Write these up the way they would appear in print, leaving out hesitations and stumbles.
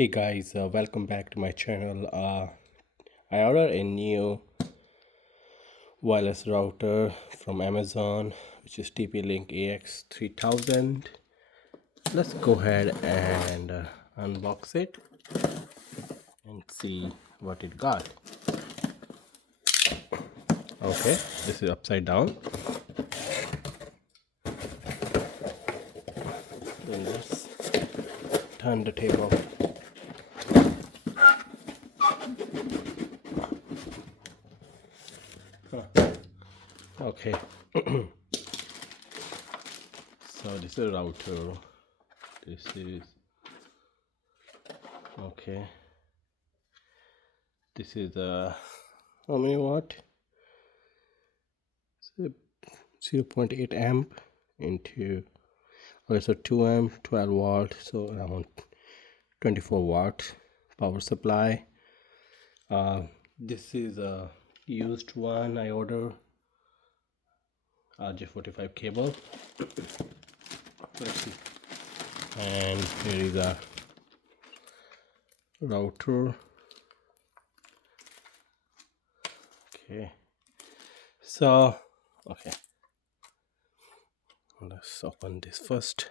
Hey guys, welcome back to my channel. I ordered a new wireless router from Amazon, which is TP-Link AX3000. Let's go ahead and unbox it and see what it got. Okay, this is upside down. Then let's turn the tape off. Okay. So this is a router. This is okay. This is a how many watt? 0.8 amp into so 2 amp 12 watt, so around 24 watt power supply. This is a used one I ordered. RJ45 cable. Let's see. And here is a router. Okay, so okay, let's open this first.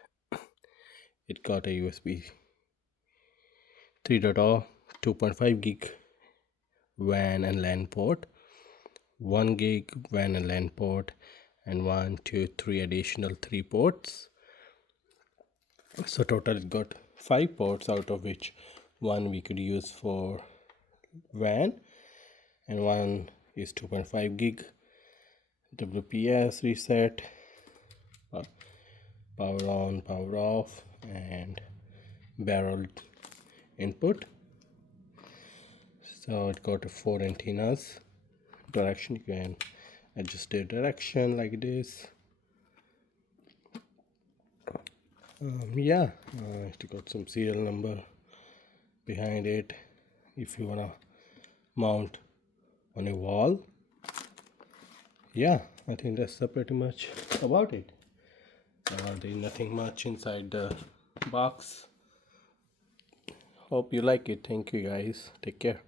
It got a USB 3.0 2.5 gig WAN and LAN port, 1 gig WAN and LAN port, and 1 2 3 additional 3 ports. So total it got 5 ports, out of which one we could use for WAN and one is 2.5 gig. WPS reset, power on, power off, and barrel input. So it got 4 antennas. Direction, you can adjust the direction like this. It got some serial number behind it if you wanna mount on a wall. Yeah, I think that's pretty much about it. There's nothing much inside the box. Hope you like it. Thank you guys. Take care.